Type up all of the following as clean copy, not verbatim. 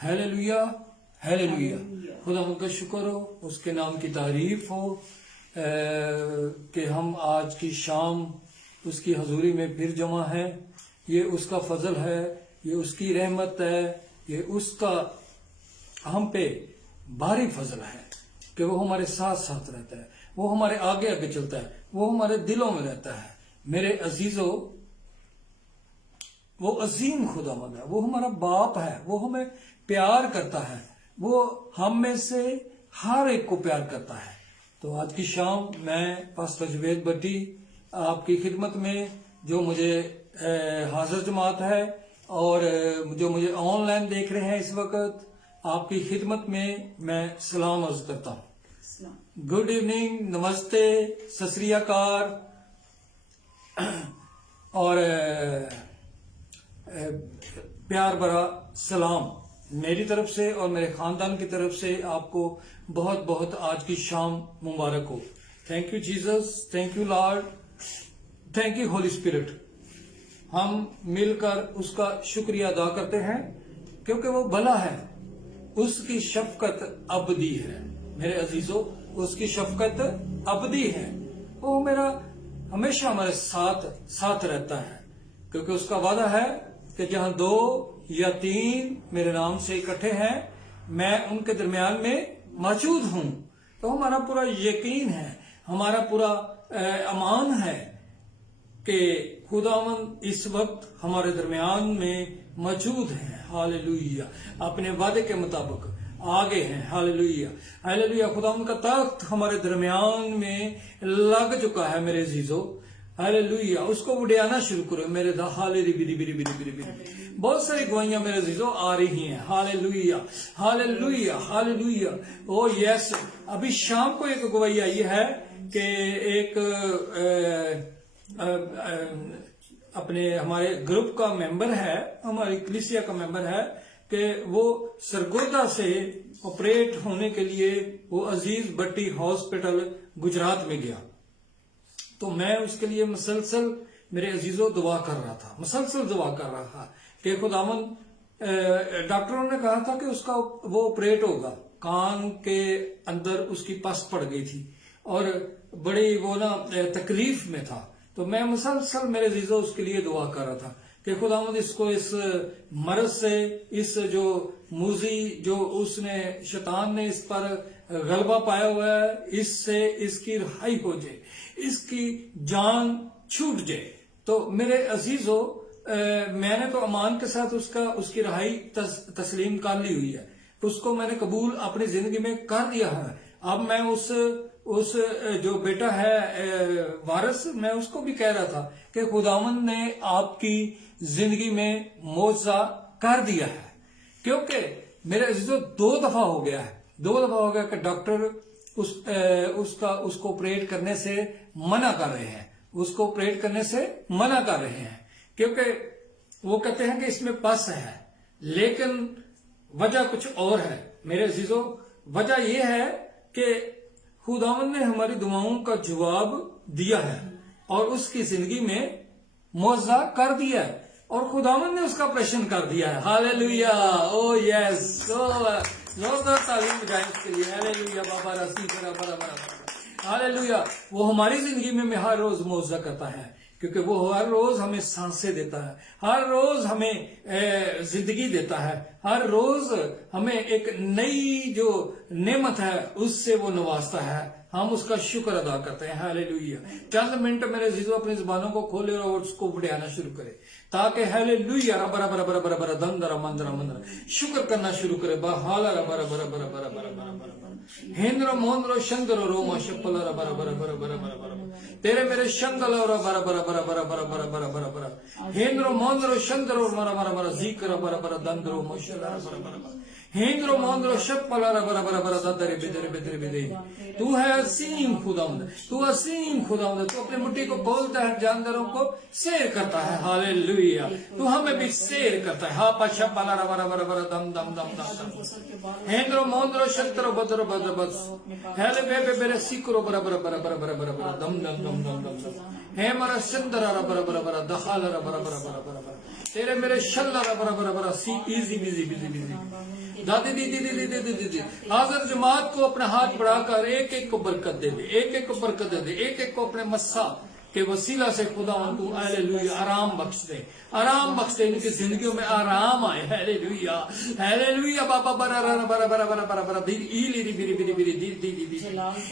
Hallelujah hallelujah. खुदा का शुक्र हो, उसके नाम की तारीफ हो कि हम आज की शाम उसकी हजूरी में फिर जमा हैं। ये उसका फजल है, ये उसकी रहमत है, ये उसका हम पे भारी फजल है कि वो हमारे साथ साथ रहता है, वो हमारे आगे आगे चलता है, वो हमारे दिलों में रहता है। मेरे अजीजों, वो अजीम खुदावंद है, वो हमारा बाप है, वो हमें प्यार करता है, वो हम में से हर एक को प्यार करता है। तो आज की शाम मैं पास्टर जुवेद भट्टी आपकी खिदमत में, जो मुझे हाजिर जमात है और जो मुझे ऑनलाइन देख रहे हैं इस वक्त, आपकी खिदमत में मैं सलाम अर्ज करता हूँ। गुड इवनिंग, नमस्ते, सत श्री अकाल और प्यार भरा सलाम मेरी तरफ से और मेरे खानदान की तरफ से आपको बहुत बहुत आज की शाम मुबारक हो। Thank you Jesus, thank you Lord, thank you Holi spirit. हम मिलकर उसका शुक्रिया अदा करते हैं क्योंकि वो भला है, उसकी शफकत अबदी है। मेरे अजीजों, उसकी शफकत अबदी है, वो मेरा हमेशा हमारे साथ साथ रहता है, क्योंकि उसका वादा है कि जहां 2 या 3 मेरे नाम से इकट्ठे हैं, मैं उनके दरमियान में मौजूद हूं। तो हमारा पूरा यकीन है, हमारा पूरा अमान है कि खुदावंद इस वक्त हमारे दरमियान में मौजूद है। हालेलुया, अपने वादे के मुताबिक आगे हैं। Hallelujah hallelujah. खुदावंद का तख्त हमारे दरमियान में लग चुका है मेरे अजीजों। हालेलुया, उसको उड़ाना शुरू करो मेरे हाले बिरी बिरी बिरी बिरी बिरी। बहुत सारी गवाहियां मेरे अजीजों आ रही हैं। Hallelujah hallelujah hallelujah. Oh yes, अभी शाम को एक गवाही आई है कि एक अपने हमारे ग्रुप का मेंबर है, हमारी कलीसिया का मेंबर है, कि वो सरगोदा से ऑपरेट होने के लिए वो अजीज भट्टी हॉस्पिटल गुजरात में गया। तो मैं उसके लिए मुसलसल मेरे अजीजों दुआ कर रहा था, मुसलसल दुआ कर रहा था कि खुदावंद, डॉक्टरों ने कहा था कि उसका वो ऑपरेट होगा, कान के अंदर उसकी पस पड़ गई थी और बड़ी वो ना तकलीफ में था। तो मैं मुसलसल मेरे अजीजों उसके लिए दुआ कर रहा था कि खुदावंद इसको इस मर्ज से, इस जो मूजी जो उसने शैतान ने इस पर गलबा पाया हुआ है, इससे इसकी रिहाई हो जाए, इसकी जान छूट जाए। तो मेरे अजीजों, मैंने तो अमान के साथ उसकी रिहाई तस्लीम कर ली हुई है, उसको मैंने कबूल अपनी जिंदगी में कर दिया है। अब मैं उस जो बेटा है वारिस, मैं उसको भी कह रहा था कि खुदावंद ने आपकी जिंदगी में मौजज़ा कर दिया है, क्योंकि मेरे अजीजों 2 दफा हो गया है, 2 दफा हो गया कि डॉक्टर उसको ऑपरेट करने से मना कर रहे हैं, उसको ऑपरेट करने से मना कर रहे हैं, क्योंकि वो कहते हैं कि इसमें पस है, लेकिन वजह कुछ और है। मेरे अजीजों, वजह यह है कि खुदावंद ने हमारी दुआओं का जवाब दिया है और उसकी जिंदगी में मौजज़ा कर दिया है और खुदावंद ने उसका ऑपरेशन कर दिया है। हालेलुया, ओ यस, जोरदार तालीम बजाएं उसके लिए। हालेलुया, बाबा रसी करा बरा बरा। हालेलुया, वो हमारी जिंदगी में हर रोज मौजज़ा करता है, क्योंकि वो हर रोज हमें सांसें देता है, हर रोज हमें जिंदगी देता है, हर रोज हमें एक नई जो नेमत है उससे वो नवाजता है। हम उसका शुक्र अदा करते हैं। हालेलुया। चंद मिनट मेरे अजीजों अपनी जुबानों को खोले और उसको बढ़ाना शुरू करे, ताकि हालेलुया बरा बरा बरा बरा बरा दंदरा मंदरा मंदरा शुक्र करना शुरू करे। बहाला बरा बरा बरा बरा बरा बरा बरा हेंद्रो मोहन्द्रो शंकरो रोमा शपला बरा बरा बरा बरा बरा बरा तेरे मेरे शंगल और बरा बरा बरा बरा बरा बरा बरा बरा बरा हेंद्रो मोहन्द्रो शंकरो मरा मरा मरा जीकर बरा बरा दंद्रो मोशला बरा बरा हेंद्रो मोहन्द्रो शपला बरा बरा बरा ददरे बेदरे बेदरे बेदे। तू है असीम खुदावंद, तू असीम खुदावंद, तू अपनी मुट्ठी को खोलता है, जानवरों को सैर करता है। हालेलुया, तू हमें भी सैर करता है। हा पशा पला बरा बरा बरा दम दम दम दम दम हेंद्रो मोहन्द्रो शंकरो बदरो बरा बस हेले बे बेरे सिकरो बरा बरा बरा बरा बरा बरा बरा दम दम दम दम दम दम हे मरा शंदरा रा बरा बरा बरा दखाल रा बरा बरा बरा बरा बरा तेरे मेरे शल्ला रा बरा बरा बरा सी इजी बिजी बिजी बिजी दादी दी दी दी दी दी दी दी हाजिर जमात को अपना हाथ बढ़ाकर एक एक को बरकत दे दे, एक एक को बरकत दे दे, एक एक को अपने मस्सा के वसीला से खुदा उनको हालेलुया आराम बख्श दे, आराम बख्श दे, इनकी जिंदगियों में आराम आए। हालेलुया हालेलुया बाबा बरा बरा बरा बरा बरा बरा बरा दी इली दी बिरी बिरी बिरी दी दी दी दी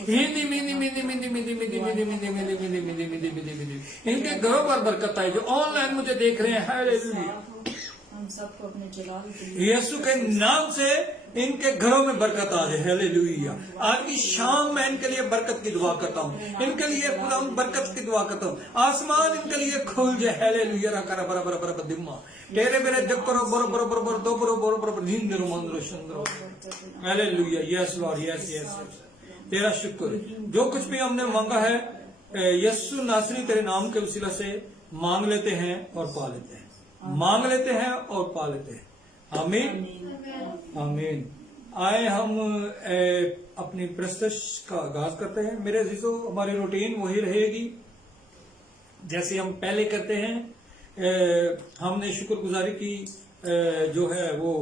हिंदी मिंदी मिंदी मिंदी मिंदी मिंदी मिंदी मिंदी मिंदी मिंदी मिंदी मिंदी मिंदी मिंदी इनके घरों पर बरकत आए जो ऑनलाइन मुझे देख रहे हैं। हालेलुया सबको अपने जलाल के यीशु के नाम से इनके घरों में बरकत आ जाए। हालेलुया आज की शाम मैं इनके लिए बरकत की दुआ करता हूँ, इनके लिए खुदा बरकत की दुआ करता हूँ, आसमान इनके लिए खुल जाए। हालेलुया रकरा बरा बरा बरा दिम्मा तेरे मेरे जग करो बरो बरो बरो बरो दो बरो बरो बरो नींदरो मंदरो चंद्रो। Hallelujah yes Lord yes yes तेरा शुक्र जो कुछ भी हमने मांगा है यीशु नासरी तेरे नाम के वसीला से मांग लेते हैं और पा लेते हैं, मांग लेते हैं और पा लेते हैं। आमीन आमीन। आए हम अपनी प्रस्तुति का आगाज करते हैं। मेरे अजीजों हमारी रूटीन वही रहेगी जैसे हम पहले करते हैं। हमने शुक्रगुजारी की जो है वो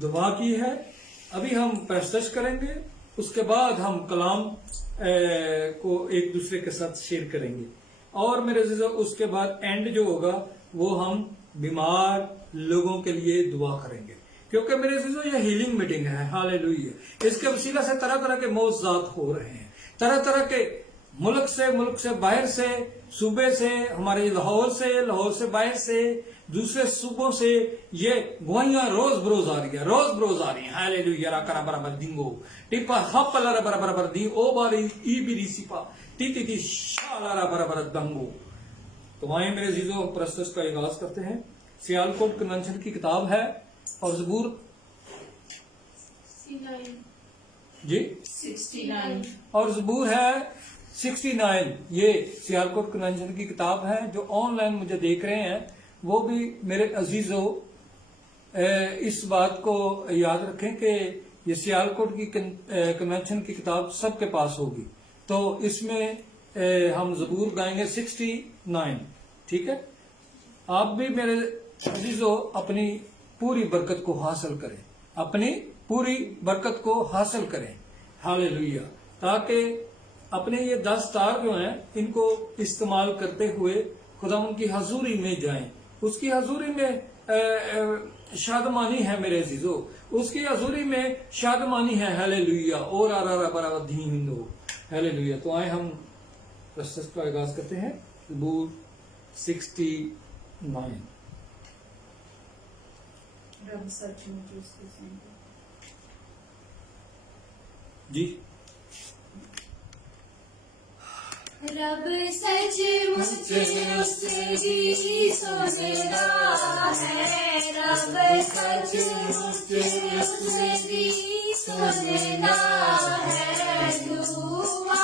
दुआ की है, अभी हम प्रस्तुति करेंगे, उसके बाद हम कलाम को एक दूसरे के साथ शेयर करेंगे और मेरे अजीजों उसके बाद एंड जो होगा वो हम बीमार लोगों के लिए दुआ करेंगे क्योंकि मेरे अजीजों ये हीलिंग मीटिंग है। हालेलुया इसके वसीला से तरह तरह के मौजूदात हो रहे हैं, तरह तरह के मुल्क से बाहर से सूबे से हमारे लाहौर से बाहर से दूसरे सूबों से ये गवाहियां रोज बरोज आ रही है, रोज बरोज आ रही है। हालेलुया राकरा बराबर दिंगो टिपा हपला बराबर दी ओ बारी ई बिरी सिपा ती शाला बराबर दंगो। तो आए मेरे अजीजों प्रस्तुत का आगाज करते हैं। सियालकोट कन्वेंशन की किताब है और ज़बूर जी 69 और ज़बूर है 69। ये सियालकोट कन्वेंशन की किताब है। जो ऑनलाइन मुझे देख रहे हैं वो भी मेरे अजीजों इस बात को याद रखें कि ये सियालकोट की कन्वेंशन की किताब सबके पास होगी, तो इसमें हम ज़बूर गाएंगे 69। ठीक है, आप भी मेरे अजीजों अपनी पूरी बरकत को हासिल करें, अपनी पूरी बरकत को हासिल करें। हालेलुया ताकि अपने ये 10 तार जो हैं इनको इस्तेमाल करते हुए खुदा उनकी हजूरी में जाएं। उसकी हजूरी में शादमानी है मेरे अजीजों, उसकी हजूरी में शादमानी है। हालेलुया और बराबर धीन दो। हालेलुया। तो आए हम प्रस्तुत का आगाज करते हैं। ज़बूर 69। रब सच मुझे उसके संग जी रब सच मुझे उसकी सुनता है, रब सच मुझे उसकी सुनता है। दुआ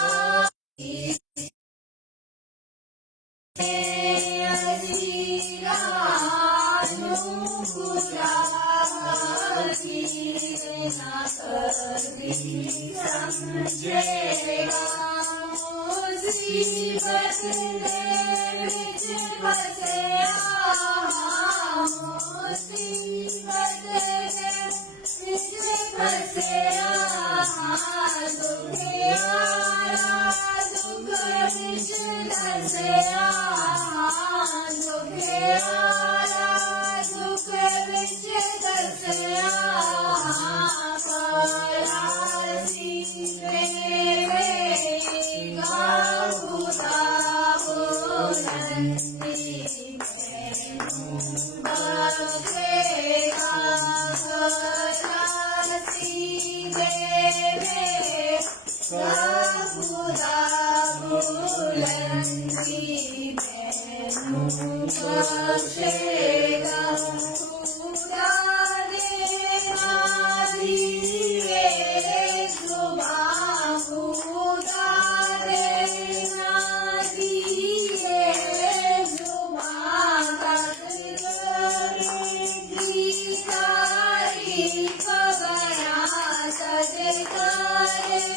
करे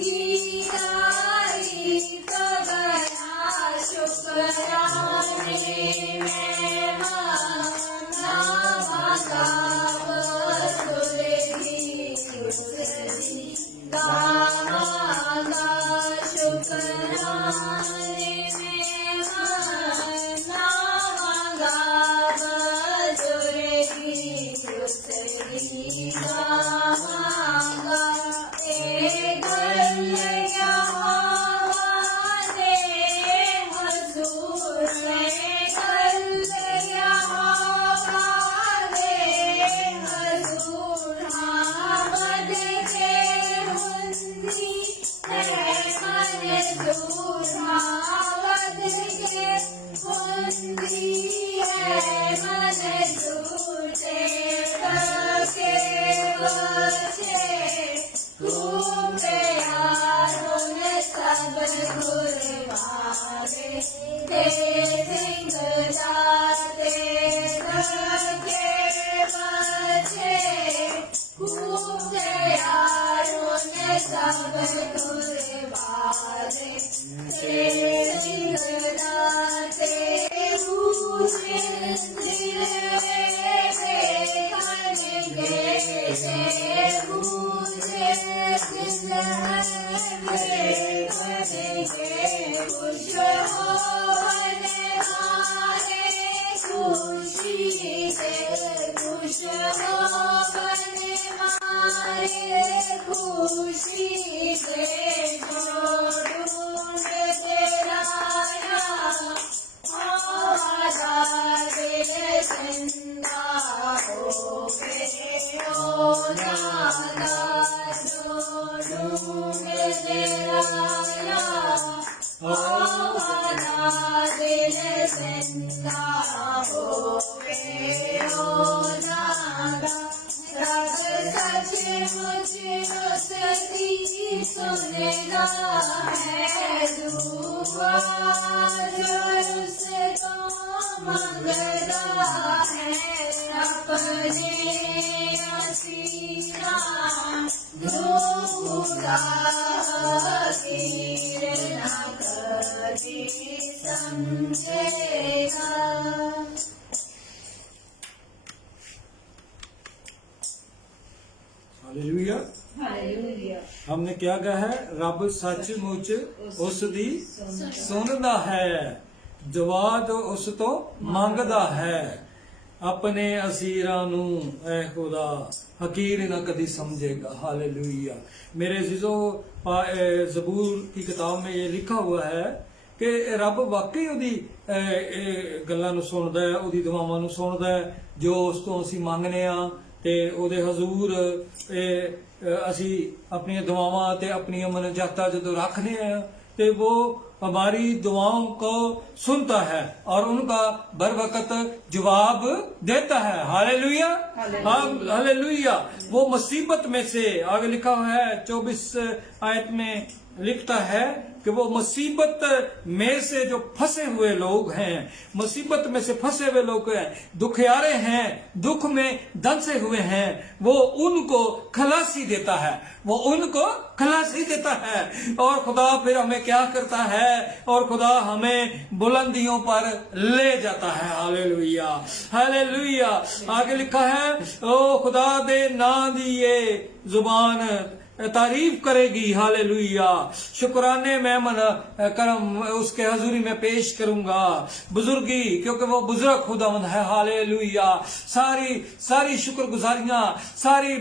गीतारी तो गया शुक्राने में माना गाव सुरगी उसदी गावा शुक्राने में माना गाव सुरगी उसदी गावा खुशी से ढूंढ तेरा दिल जिंदा हो गए ओ नादा ढूंढ तेरा दिल जिंदा हो गए ओ नादा रब सचमुच उसकी सुनता है दुआ जो उसको मंगता है अपने असीरा दूंगा गिर न कभी समझेगा। हालेलुया। हमने क्या कहा है? रब सचमुच उसदी सुनदा है, जवाब उस तो मंगदा है। अपने असीरां नू ऐ खुदा हकीर न कदी समझेगा। हालेलुया। मेरे अज़ीज़ों, ज़बूर की किताब में ये लिखा हुआ है कि रब वाकई ਉਹਦੀ ਗੱਲਾਂ ਨੂੰ ਸੁਣਦਾ ਹੈ, ਉਹਦੀ ਦੁਆਵਾਂ ਨੂੰ ਸੁਣਦਾ ਹੈ ਜੋ ਉਸ ਤੋਂ ਅਸੀਂ ਮੰਗਨੇ ਆ ਤੇ ਉਹਦੇ ਹਜ਼ੂਰ ਅਸੀਂ ਆਪਣੀਆਂ ਦੁਆਵਾਂ ਤੇ ਆਪਣੀਆਂ ਮਨਜਾਤਾਂ ਜਦੋਂ ਰੱਖਨੇ ਆ ਤੇ ਉਹ हमारी दुआओं को सुनता है और उनका बर वक्त जवाब देता है। Hallelujah, hallelujah. वो मुसीबत में से, आगे लिखा हुआ है 24 आयत में लिखता है कि वो मुसीबत में से जो फंसे हुए लोग हैं, मुसीबत में से फंसे हुए लोग हैं, दुखियारे हैं, दुख में दंसे हुए हैं, वो उनको खलासी देता है, वो उनको खलासी देता है। और खुदा फिर हमें क्या करता है? और खुदा हमें बुलंदियों पर ले जाता है। Hallelujah, hallelujah. आगे लिखा है ओ खुदा दे ना दी ये जुबान तारीफ करेगी। हालेलुया। शुक्राने मैं करम उसके हजूरी में पेश करूंगा, बुजुर्गी, क्योंकि वो बुजुर्ग खुदावंद है। हालेलुया। सारी सारी शुक्रगुजारियां, सारी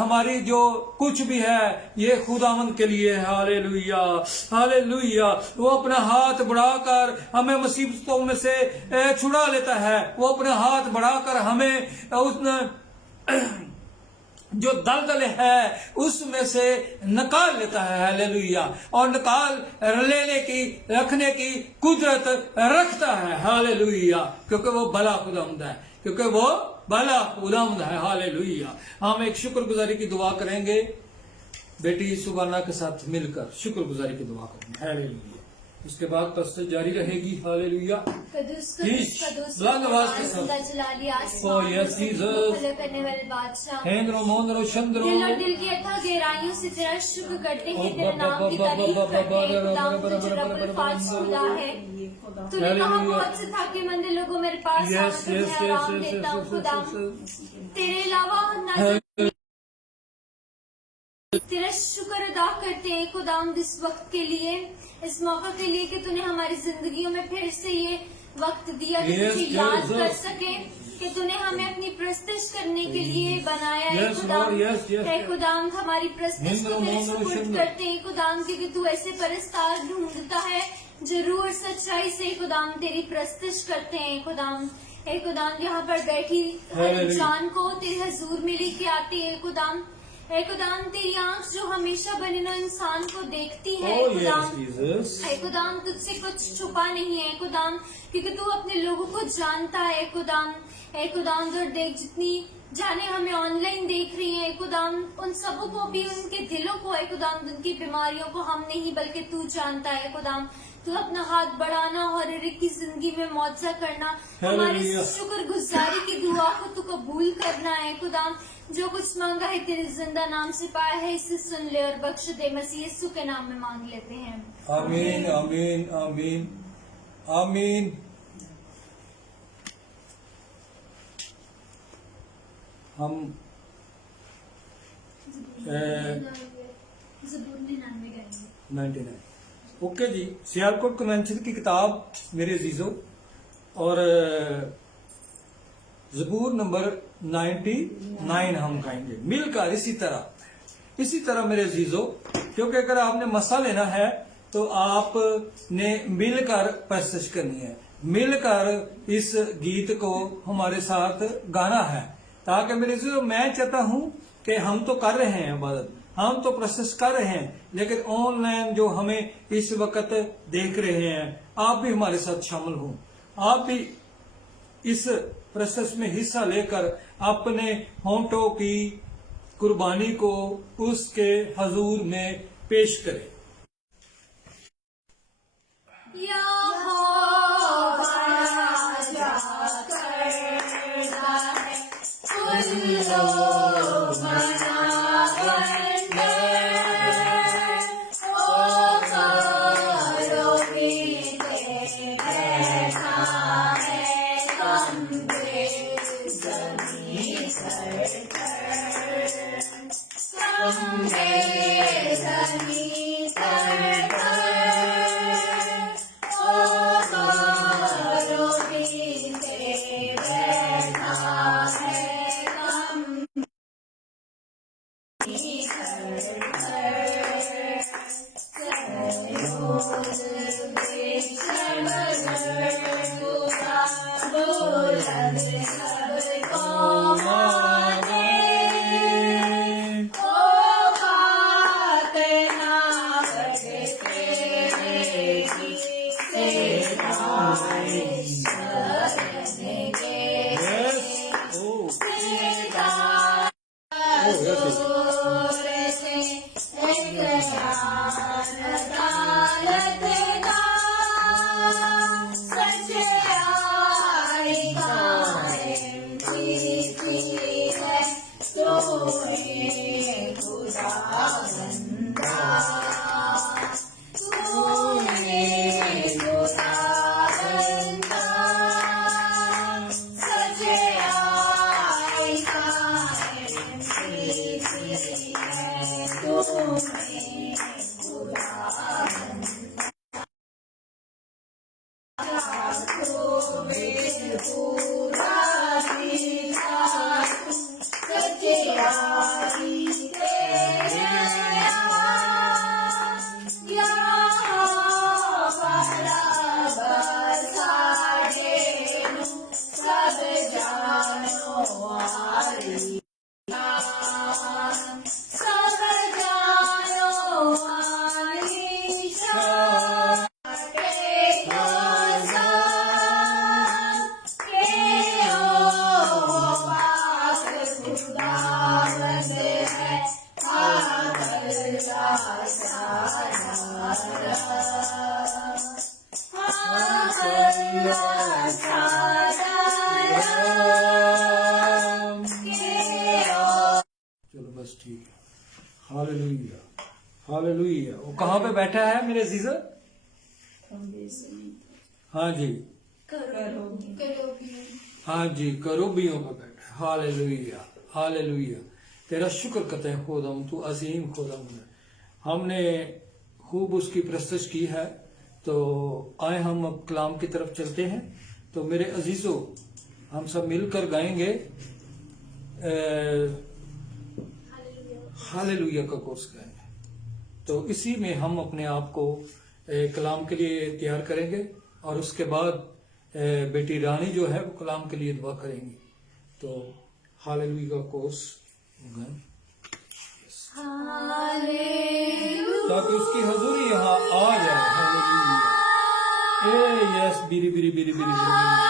हमारी जो कुछ भी है ये खुदावंद के लिए है। Hallelujah, hallelujah. वो अपना हाथ बढ़ाकर हमें मुसीबतों में से छुड़ा लेता है। वो अपना हाथ बढ़ाकर हमें उस जो दलदल है उसमें से निकाल लेता है। हालेलुया। और निकाल लेने की, रखने की कुदरत रखता है। हालेलुया। क्योंकि वो भला खुदावंद है, क्योंकि वो भला खुदावंद है। हालेलुया। हम एक शुक्रगुजारी की दुआ करेंगे, बेटी सुबाना के साथ मिलकर शुक्रगुजारी की दुआ करेंगे। हालेलुया। उसके बाद पस्त जारी रहेगी। हालेलुया। कदूस Yes. कदूस बुलंद आवाज के साथ। जिंदा जलाली Oh, आसमान yes, और Jesus. को भला करने वाले बादशाह, हेंद्रो मोंद्रो शंद्रो दिल और दिल की अथाह गहराइयों से तेरा शुक्र करते हैं, तेरे नाम की तारीफ करते हैं। खुदाम तुझे रब्बुल फाज खुदा है। तूने कहा बहुत से थके मंदे लोगों मेरे पास आओ Yes, तो yes, मैं yes, आराम yes, देता yes, हूँ। yes, खुदाम yes, yes. तेरे अलावा ना तेरा शुक्र अदा करते हैं खुदाम इस वक्त के लिए, इस मौका के लिए कि तूने हमारी जिंदगियों में फिर से ये वक्त दिया कि Yes, तुझे yes, याद yes. कर सके कि तूने हमें अपनी प्रस्तुत करने के लिए बनाया है। Yes, खुदाम Lord, yes, yes, है yes. खुदाम हमारी प्रस्तुत को तेरे हिंदू, सुपुर्द हिंदू. करते हैं खुदाम, क्योंकि तू ऐसे परस्तार ढूंढता है जरूर सच्चाई से खुदाम तेरी प्रस्तुत करते हैं। खुदाम है खुदाम यहाँ पर बैठी हर Hallelujah. इंसान को तेरे हजूर में लेके आती है। खुदाम है खुदाम तेरी आंख जो हमेशा बनिनो इंसान को देखती है। Oh, खुदाम yes, Jesus. है खुदाम तुझसे कुछ छुपा नहीं है खुदाम, क्योंकि तू अपने लोगों को जानता है। खुदाम है खुदाम जो देख जितनी जाने हमें ऑनलाइन देख रही है खुदाम, उन सबों को भी उनके दिलों को है खुदाम, उनकी बीमारियों को हम नहीं बल्कि तू जानता है। खुदाम तू अपना हाथ बढ़ाना और हर एक की जिंदगी में मुआवजा करना, हमारी Hallelujah. शुक्र गुजारी की दुआ को तू कबूल करना है। खुदाम जो कुछ मांगा है तेरे जिंदा नाम से पाया है, इसे सुन ले और बख्श दे। मसीह यीशु के नाम में मांग लेते हैं। आमीन आमीन आमीन आमीन। हम ज़बूर 99 गाएंगे। 99 ओके जी। सियालकोट कन्वेंशन की किताब मेरे अजीजों, और ज़बूर नंबर 99 हम गाएंगे मिलकर इसी तरह मेरे अजीजों, क्योंकि अगर आपने मसा लेना है तो आपने मिलकर प्रस्तुत करनी है, मिलकर इस गीत को हमारे साथ गाना है, ताकि मेरे अजीजों मैं चाहता हूं कि हम तो कर रहे हैं इबादत, हम तो प्रोसेस कर रहे हैं, लेकिन ऑनलाइन जो हमें इस वक्त देख रहे हैं आप भी हमारे साथ शामिल हो, आप भी इस प्रोसेस में हिस्सा लेकर अपने होंठों की कुर्बानी को उसके हजूर में पेश करें। यस ठीक है। Hallelujah hallelujah. वो कहाँ पे बैठा है मेरे अजीजा? हाँ जी, हाँ जी, करूबियों पे बैठा है। Hallelujah hallelujah. तेरा शुक्र करते हैं खुदावंद, तू अजीम खुदावंद है। हमने खूब उसकी प्रस्तुत की है, तो आए हम अब कलाम की तरफ चलते हैं। तो मेरे अजीजों, हम सब मिलकर गाएंगे हालेलुया का कोर्स गाएंगे। तो इसी में हम अपने आप को कलाम के लिए तैयार करेंगे, और उसके बाद बेटी रानी जो है वो कलाम के लिए दुआ करेंगी। तो हालेलुया का कोर्स गाएं ताकि उसकी हजूरी यहाँ आ जाए। हालेलुया। यस, बीरी बीरी बीरी बीरी बीरी।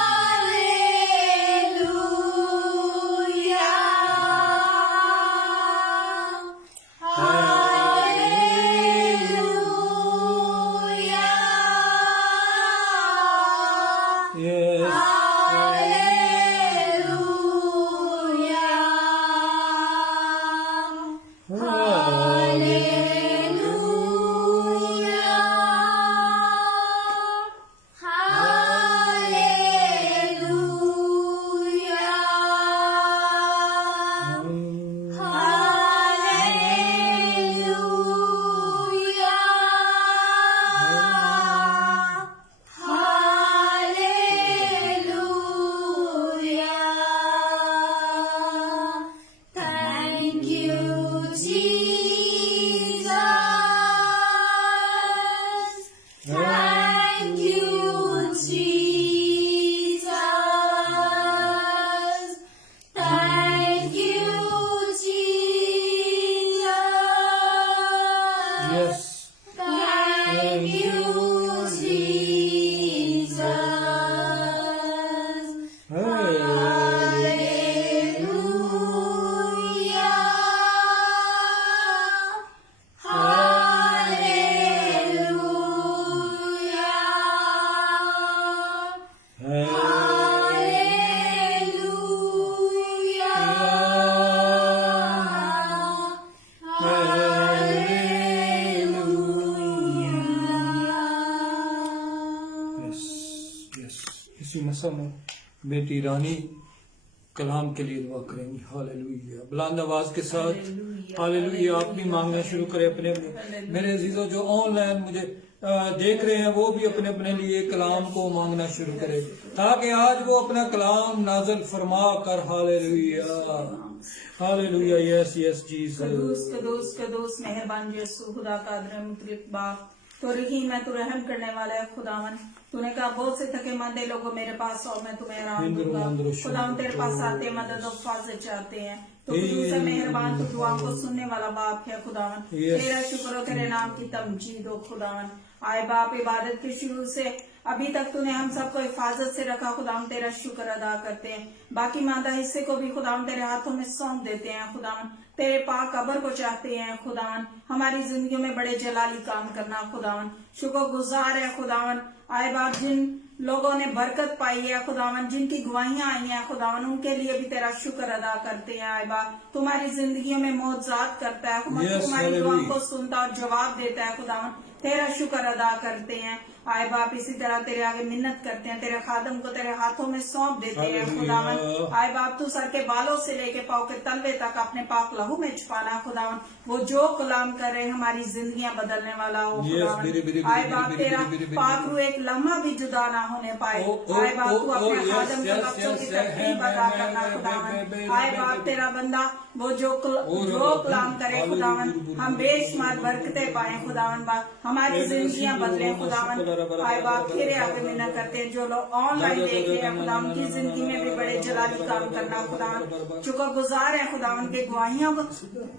इसी मौसम में बेटी रानी कलाम के लिए दुआ करेंगी। हालेलुया। बुलंद आवाज के साथ हालेलुया। आप भी मांगना शुरू करें अपने अपने। मेरे अजीजों जो ऑनलाइन मुझे देख रहे हैं, वो भी अपने अपने लिए कलाम को मांगना शुरू करें, ताकि आज वो अपना कलाम नाज़िल फरमा कर। Hallelujah hallelujah. Yes yes Jesus. कदूस कदूस कदूस मेहरबान यीशु, खुदा का अदर मुतलिक बाप, तो रहीम है, तू रहम करने वाला है खुदावन। तूने कहा बहुत से थके मंदे लोगों मेरे पास और मैं तुम्हें आराम दूंगा। खुदावन तेरे पास आते हैं, मदद और फाज़िल चाहते हैं। तो कदूस है मेहरबान, तू दुआओं को सुनने वाला बाप है खुदावन। तेरा शुक्र हो, तेरे नाम की तमजीद हो खुदावन। आए बाप, इबादत के शुरू से अभी तक तूने हम सबको हिफाजत से रखा खुदावन, तेरा शुक्र अदा करते हैं। बाकी मादा हिस्से को भी खुदावन तेरे हाथों में सौंप देते हैं खुदावन। तेरे पाक कब्र को चाहते हैं खुदावन। हमारी जिंदगियों में बड़े जलाली काम करना खुदावन। शुक्र गुजार है खुदावन। आए बाप, जिन लोगों ने बरकत पाई है खुदावन, जिनकी गवाहियां आई हैं खुदावन, उनके लिए भी तेरा शुक्र अदा करते हैं। आए बाप, तुम्हारी जिंदगियों में मौजूद करता है, तुम्हारी दुआओं को सुनता और जवाब देता है खुदावन, तेरा शुक्र अदा करते हैं। आए बाप, इसी तरह तेरे आगे मिन्नत करते हैं, तेरे खादम को तेरे हाथों में सौंप देते हैं खुदावन। आए बाप, तू सर के बालों से लेके पाँव के तलवे तक अपने पाक लहू में छुपाना खुदावन। वो जो कलाम कर रहे हमारी जिंदगियां बदलने वाला हो खुदावन। आए बाप, तेरा पाक रूह एक लम्हा भी जुदा ना होने पाए। आए बाप, तू अपने खादम को लफ्जों की तकलीफ अदा करना खुदावन। आए बाप, तेरा बंदा वो जो कलाम करे खुदावन, हम बेशुमार बरकतें पाए खुदावन। बाप, हमारी जिंदगियां बदले खुदावन। आए बाप, तेरे आगे मिन्नत करते हैं, जो लोग ऑनलाइन देख रहे हैं खुदावन की जिंदगी में भी बड़े जलाली काम करना खुदावन। शुक्र गुजार है खुदावन के गवाहियों को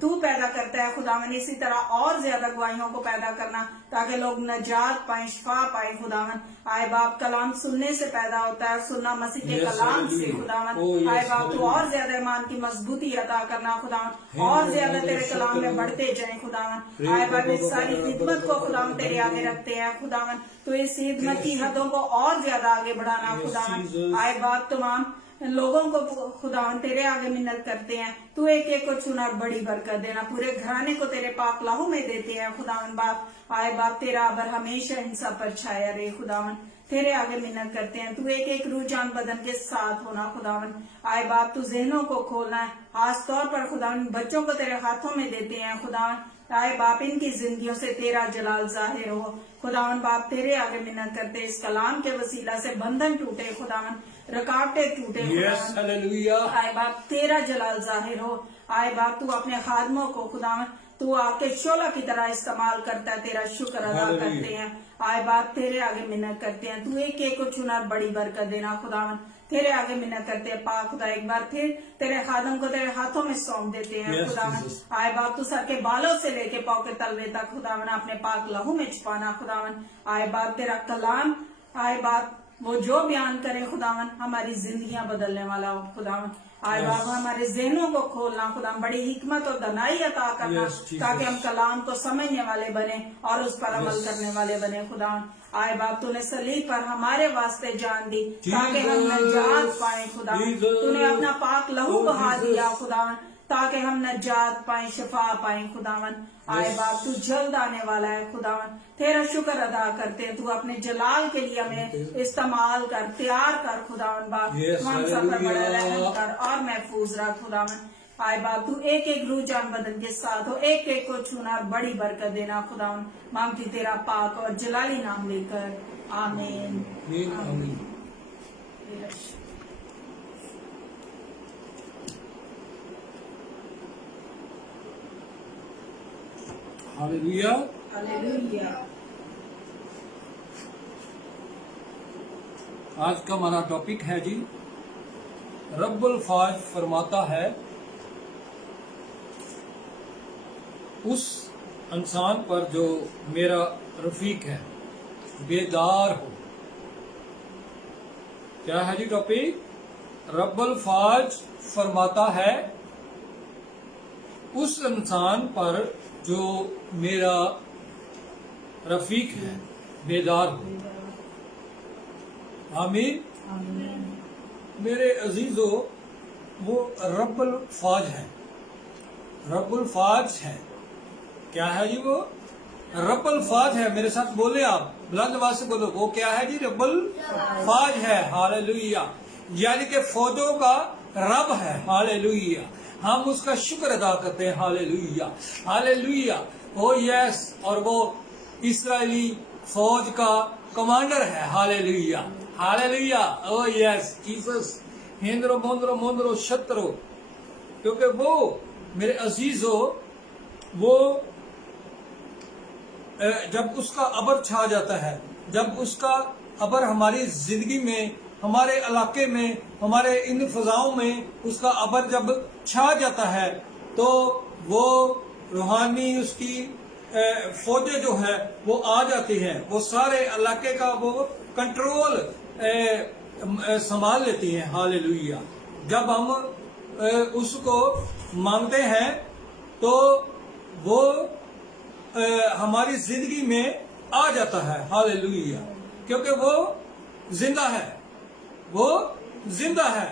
तू पैदा करता है खुदावन। इसी तरह और ज्यादा गवाहियों को पैदा करना, ताकि लोग नजात पाए, शिफा पाए खुदावन। आए बाप, कलाम सुनने से पैदा होता है, सुनना मसीह के कलाम से खुदावन। आए बाप, तू और ज्यादा ईमान की मजबूती अदा करना खुदावन, और ज्यादा तेरे कलाम में बढ़ते जाए खुदावन। आए बाप, इस सारी खिदमत को खुदावन तेरे आगे रखते हैं खुदावन। तो इस खिदमत की हदों को और ज्यादा आगे बढ़ाना खुदावन। आए बाप, तमाम लोगों को खुदा तेरे आगे मिन्नत करते हैं, तू एक एक को चुना और बड़ी बरकत देना, पूरे घराने को तेरे पाक लहू में देते हैं खुदावन बाप। आए बाप तेरा अबर हमेशा इन सब पर छाया रहे खुदावन, तेरे आगे मिन्नत करते हैं, तू एक एक रूह जान बदन के साथ होना खुदावन। आए बाप तू जहनों को खोलना है, खास तौर पर खुदावन बच्चों को तेरे हाथों में देते हैं खुदावन। आए बाप इनकी जिंदगियों से तेरा जलाल जाहिर हो खुदावन बाप, तेरे आगे मिन्नत करते इस कलाम के वसीला से बंधन टूटे खुदावन, रुकावटें टूटे यस हालेलुया। आए बाप तेरा जलाल जाहिर हो। आए बाप तू अपने खादमों को खुदावन तू आके शोला की तरह इस्तेमाल करता है, तेरा शुक्र अदा हालेलुया। करते हैं। आए बाप तेरे आगे मिन्नत करते हैं, तू एक एक को चुना और बड़ी बरकत देना खुदावन, तेरे आगे मिन्नत करते हैं पाक खुदा। एक बार फिर तेरे खादम को तेरे हाथों में सौंप देते हैं Yes, खुदावन। Jesus. आए बाप तू सर के बालों से लेके पाँव के तलवे तक खुदावन अपने पाक लहू में छुपाना खुदावन। आए बाप तेरा कलाम आए बाप वो जो बयान करे खुदावन हमारी जिंदगियां बदलने वाला हो खुदावन। आए Yes. बाबा हमारे जहनों को खोलना खुदा, बड़ी हिकमत और दनाई अता करना Yes, Jesus. ताकि हम कलाम को समझने वाले बने और उस पर अमल Yes. करने वाले बने खुदा। आए बाप तूने सलीब पर हमारे वास्ते जान दी Jesus. ताकि हम नजात पाए खुदा। Jesus. तूने अपना पाक लहू Oh, बहा Jesus. दिया खुदावन ताकि हम नजात पाए, शफा पाए खुदावन। आए Yes. बाप तू जल्द आने वाला है खुदावन, तेरा शुक्र अदा करते हैं, तू अपने जलाल के लिए हमें इस्तेमाल कर, तैयार कर खुदावन बाप। Yes, हम सब पर बड़ा hallelujah. रहम कर और महफूज रख खुदावन। आए बाप तू एक एक रूह जान बदन के साथ हो, एक एक को छूना और बड़ी बरकत देना खुदावन। मांगती तेरा पाक और जलाली नाम लेकर, आमीन आमीन, आमीन। हालेलुया। हालेलुया। आज का हमारा टॉपिक है जी, रब्बुल फाज फरमाता है उस इंसान पर जो मेरा रफीक है, बेदार हो। क्या है जी टॉपिक? रब्बुल फाज फरमाता है उस इंसान पर जो मेरा रफीक है, बेदार हो। आमीन। मेरे अजीजों, वो रब्बुल फाज है, रब्बुल फाज है। क्या है जी वो? रब्बुल फाज है। मेरे साथ बोले आप, बुलंद आवाज से बोलो, वो क्या है जी? रब्बुल फाज है। हालेलुया। यानी कि फौजों का रब है। हालेलुया। हम उसका शुक्र अदा करते हैं। Hallelujah, hallelujah. Oh yes. और वो इस्राएली फौज का कमांडर है। Hallelujah, hallelujah. Oh yes Jesus. हेंद्रो मोंद्रो मोंद्रो शत्रो। क्योंकि वो मेरे अजीजों, वो जब उसका अबर छा जाता है, जब उसका अबर हमारी जिंदगी में, हमारे इलाके में, हमारे इन फजाओं में उसका अबर जब छा जाता है, तो वो रूहानी उसकी फौजें जो है वो आ जाती हैं, वो सारे इलाके का वो कंट्रोल संभाल लेती हैं। हालेलुया। जब हम उसको मांगते हैं तो वो हमारी जिंदगी में आ जाता है। हालेलुया। क्योंकि वो जिंदा है, वो जिंदा है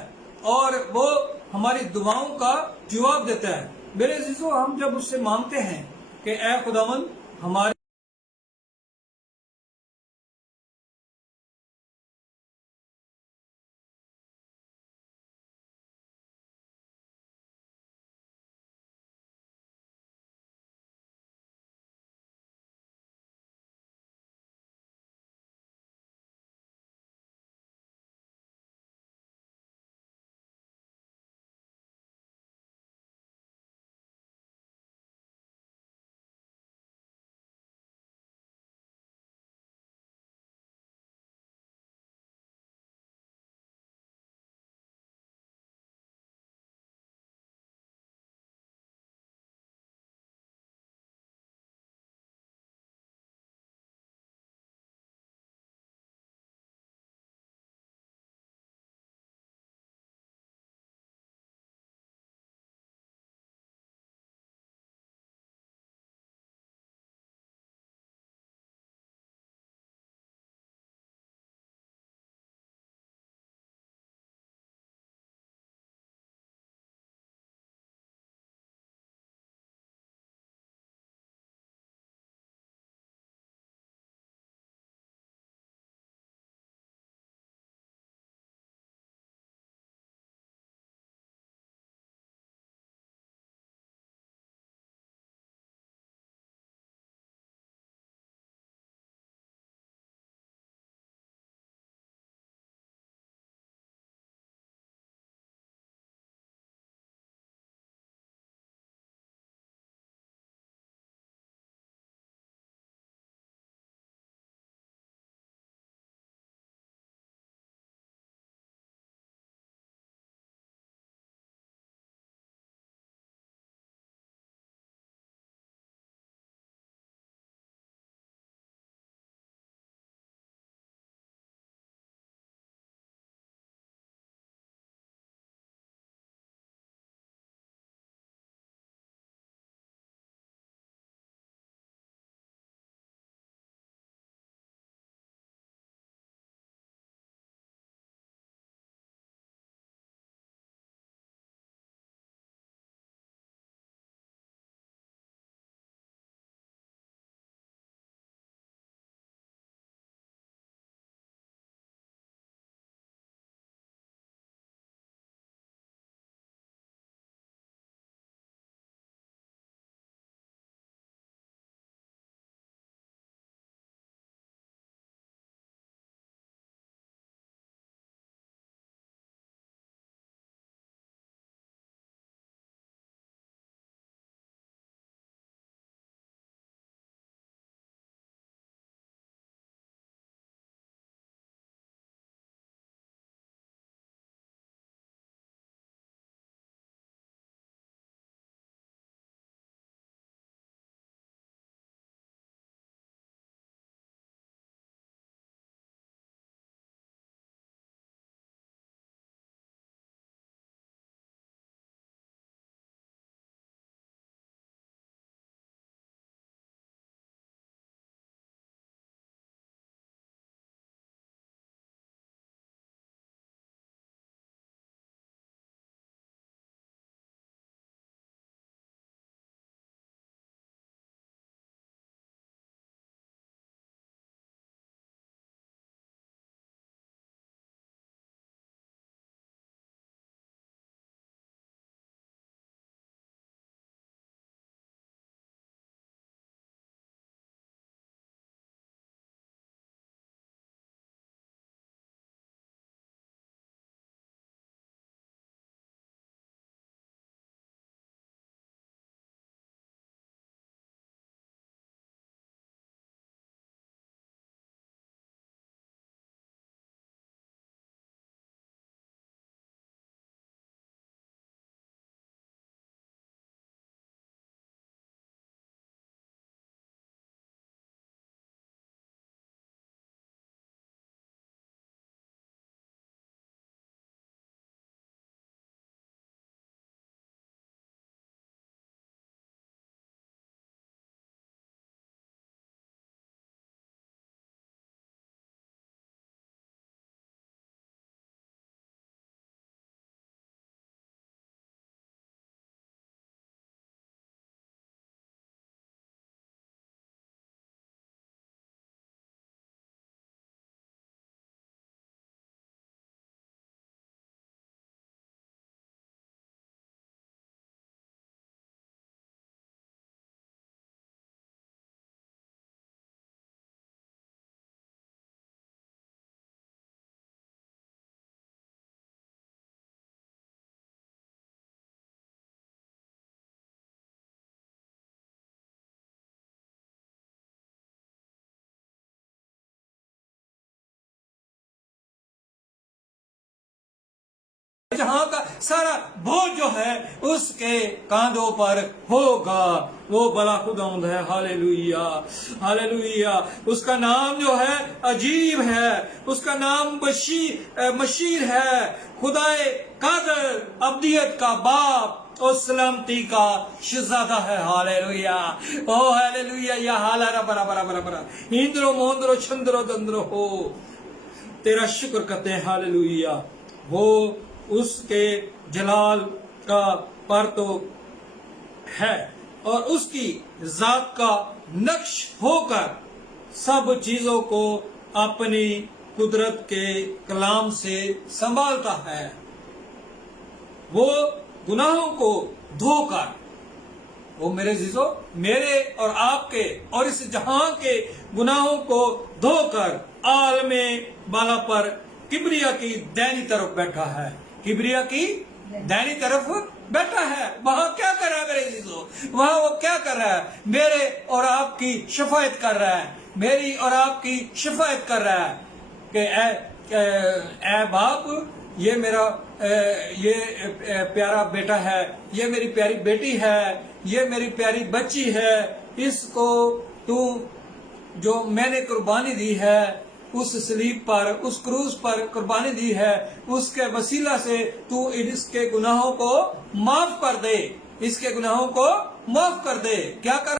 और वो हमारी दुआओं का जवाब देता है। मेरे अजीजों, हम जब उससे मांगते हैं कि ऐ खुदावंद हमारे जहां का सारा बोझ जो है उसके कांधों पर होगा। वो बड़ा खुदावंद है, हालेलुया हालेलुया। उसका नाम जो है अजीब है, उसका नाम मशीर है, खुदाए कादर, अब्दियत का बाप और सलामती का शहजादा है, हालेलुया ओ हालेलुया। या हालारा बरा बरा बरा बरा इंद्रो मोंद्रो चंद्रो दंद्रो हो, तेरा शुक्र करते हैं, हालेलुया। वो उसके जलाल का परतो है और उसकी जात का नक्श होकर सब चीजों को अपनी कुदरत के कलाम से संभालता है। वो गुनाहों को धोकर, वो मेरे जीजो, मेरे और आपके और इस जहां के गुनाहों को धोकर आलमे बाला पर किबरिया की दैनी तरफ बैठा है। किबरिया की दैनी तरफ बैठा है। वहां क्या कर रहा है मेरे जीजो? वहां वो क्या कर रहा है? मेरे और आपकी शफायत कर रहा है, मेरी और आपकी शफायत कर रहा है कि ए बाप, ये मेरा ये प्यारा बेटा है, ये मेरी प्यारी बेटी है, ये मेरी प्यारी बच्ची है, इसको तू जो मैंने कुर्बानी दी है उस सलीब पर, उस क्रूस पर कुर्बानी दी है, उसके वसीला से तू इसके गुनाहों को माफ कर दे, इसके गुनाहों को माफ कर दे। क्या कर